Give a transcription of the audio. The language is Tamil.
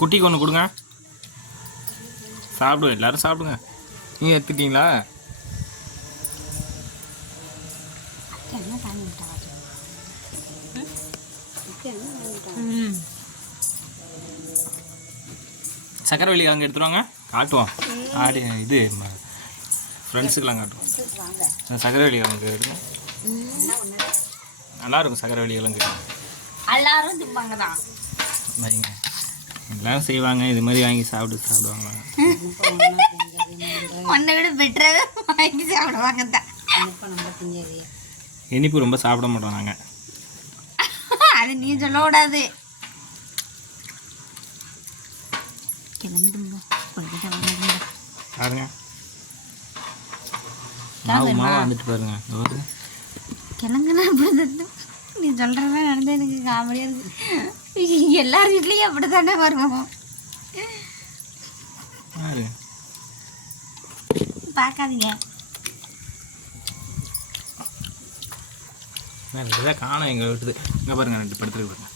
குட்டிக்கு ஒன்று கொடுங்க. சாப்பிடுங்க, எல்லோரும் சாப்பிடுங்க. நீங்கள் எடுத்துட்டீங்களா? சக்கரை வெள்ளி கிழங்கு எடுத்துருவாங்க, காட்டுவோம். ஆடி இது ஃப்ரெண்ட்ஸுக்கெல்லாம் காட்டுவோம். சக்கரை வெள்ளி கிழங்கு எடுத்து நல்லாயிருக்கும். சக்கரை வெள்ளி கிழங்கு எல்லாரும் திம்பாங்க தான், எல்லோரும் செய்வாங்க. இது மாதிரி வாங்கி சாப்பிடுவாங்க. ஒன்றை விட பெட்டராக வாங்கி சாப்பிடுவாங்க தான். இனிப்பு ரொம்ப சாப்பிட மாட்டோம் நாங்கள். அது நீ சொல்லக்கூடாது. பாருங்க, மாவு வந்துட்டு பாருங்க. கிழங்குனா அப்படி நீ சொல்கிறதெல்லாம் நடந்து எனக்கு காமெடியாக இருக்குது. எல்லார் வீட்லேயும் அப்படி தானே வருவோம். பார்க்காதீங்க, காணும் எங்களை விட்டுது. இங்கே பாருங்க, 2 படுத்துருக்கு பாருங்க.